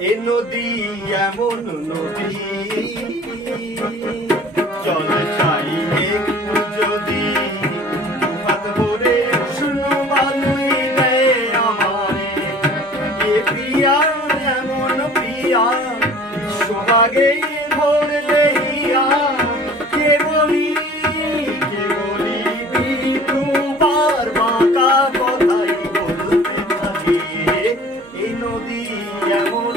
এ নদী এমন নদী জল চাই একটু যদি হাত ভরে শুনো বালুই দেয় আমারে এ প্রিয়া এমন প্রিয়া সোহাগে ভোর দেহিয়া কে বলি বিটু বার বাঁকা কথাই বলতে থাকে এই নদী এমন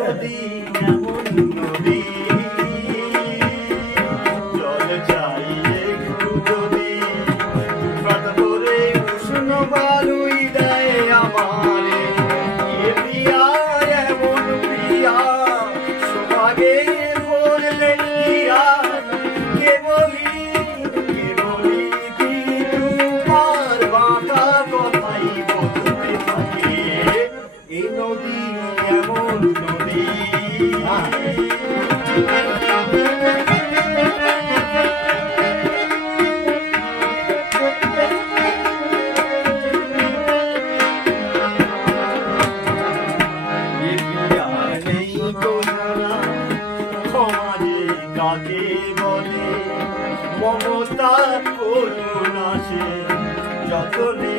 নদী এমন নদী জল চাই একটু যদি হাত ভরে উষ্ণ বালুই দেয় আমারে এ প্রিয়া এমন প্রিয়া সোহাগে বললে প্রিয়া কে বলি বিটু বার বাঁকা কথাই বলতে থাকে এই নদী এমন নদী কাকে বলে মমতা করুণা সে যতনে